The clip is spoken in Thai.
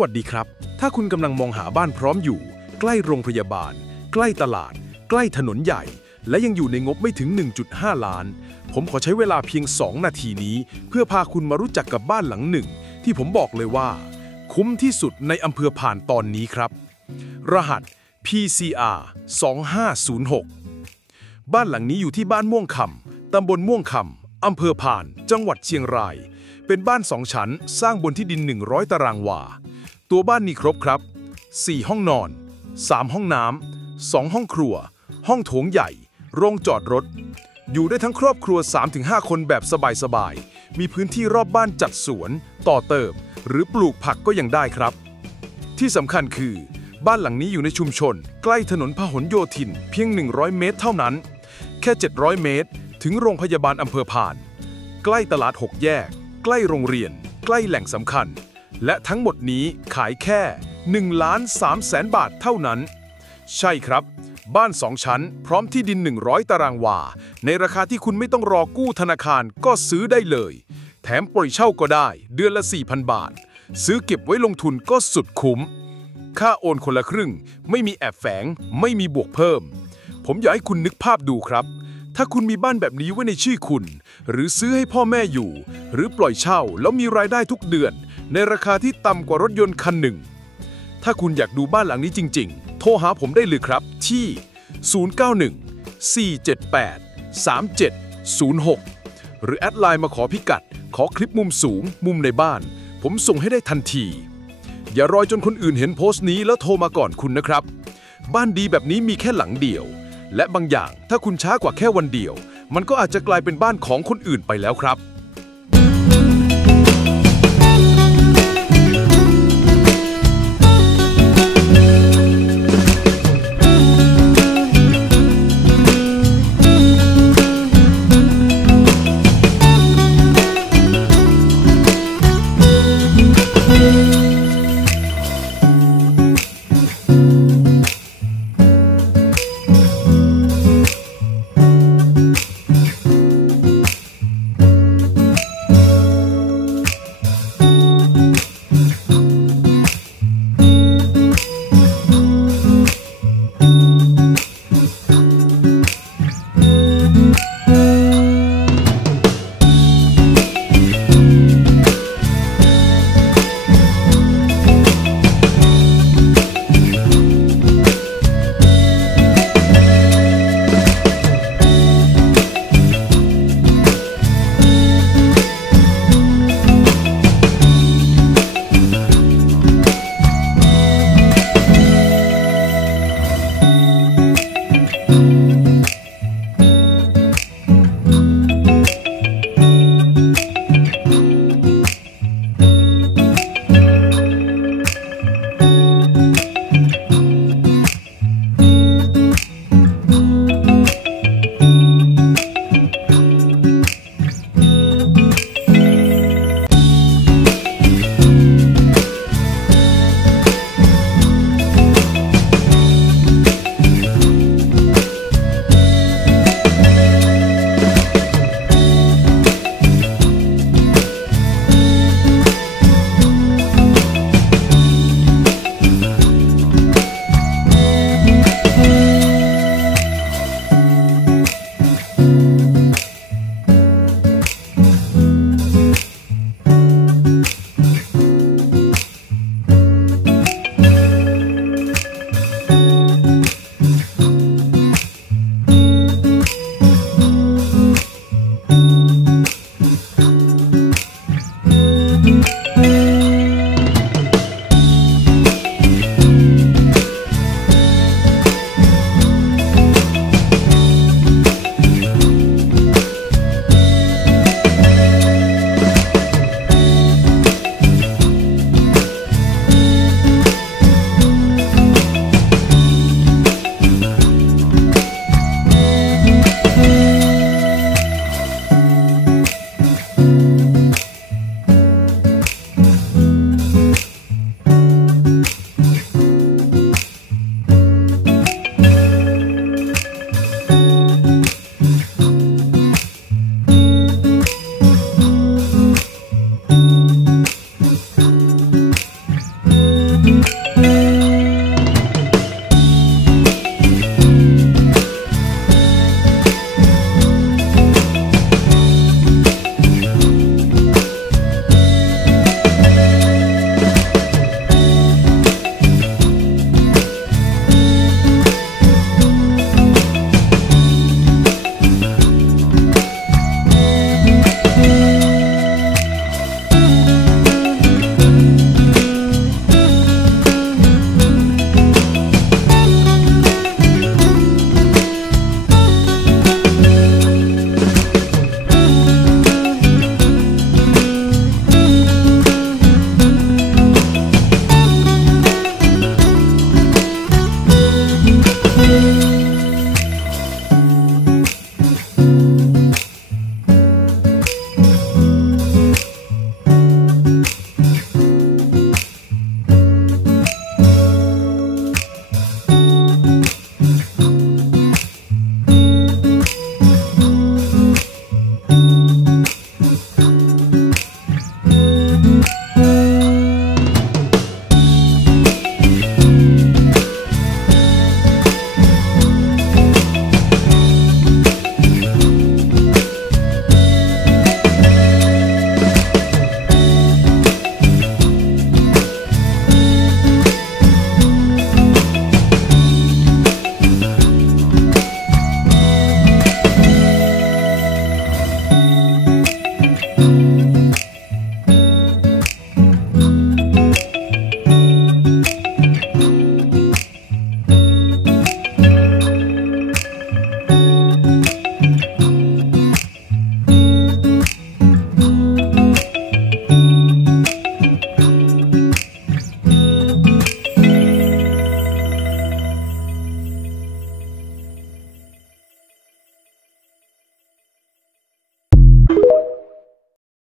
วัสดีครับถ้าคุณกำลังมองหาบ้านพร้อมอยู่ใกล้โรงพยาบาลใกล้ตลาดใกล้ถนนใหญ่และยังอยู่ในงบไม่ถึง 1.5 ล้านผมขอใช้เวลาเพียง 2 นาทีนี้เพื่อพาคุณมารู้จักกับบ้านหลังหนึ่งที่ผมบอกเลยว่าคุ้มที่สุดในอำเภอผ่านตอนนี้ครับรหัส PCR 2506บ้านหลังนี้อยู่ที่บ้านม่วงคำตำบลม่วงคำอำเภอผ่านจังหวัดเชียงรายเป็นบ้าน2ชั้นสร้างบนที่ดิน100ตารางวาตัวบ้านมีครบครับ4ห้องนอน3ห้องน้ำ2ห้องครัวห้องโถงใหญ่โรงจอดรถอยู่ได้ทั้งครอบครัว 3-5 คนแบบสบายๆมีพื้นที่รอบบ้านจัดสวนต่อเติมหรือปลูกผักก็ยังได้ครับที่สำคัญคือบ้านหลังนี้อยู่ในชุมชนใกล้ถนนพหลโยธินเพียง100 เมตรเท่านั้นแค่700 เมตรถึงโรงพยาบาลอำเภอผ่านใกล้ตลาด6แยกใกล้โรงเรียนใกล้แหล่งสำคัญและทั้งหมดนี้ขายแค่1,300,000 บาทเท่านั้นใช่ครับบ้าน2ชั้นพร้อมที่ดิน100ตารางวาในราคาที่คุณไม่ต้องรอกู้ธนาคารก็ซื้อได้เลยแถมปล่อยเช่าก็ได้เดือนละ 4,000 บาทซื้อเก็บไว้ลงทุนก็สุดคุ้มค่าโอนคนละครึ่งไม่มีแอบแฝงไม่มีบวกเพิ่มผมอยากให้คุณนึกภาพดูครับถ้าคุณมีบ้านแบบนี้ไว้ในชื่อคุณหรือซื้อให้พ่อแม่อยู่หรือปล่อยเช่าแล้วมีรายได้ทุกเดือนในราคาที่ต่ำกว่ารถยนต์คันหนึ่งถ้าคุณอยากดูบ้านหลังนี้จริงๆโทรหาผมได้เลยครับที่ 091-478-3706 หรือแอดไลน์มาขอพิกัดขอคลิปมุมสูงมุมในบ้านผมส่งให้ได้ทันทีอย่ารอจนคนอื่นเห็นโพสต์นี้แล้วโทรมาก่อนคุณนะครับบ้านดีแบบนี้มีแค่หลังเดียวและบางอย่างถ้าคุณช้ากว่าแค่วันเดียวมันก็อาจจะกลายเป็นบ้านของคนอื่นไปแล้วครับ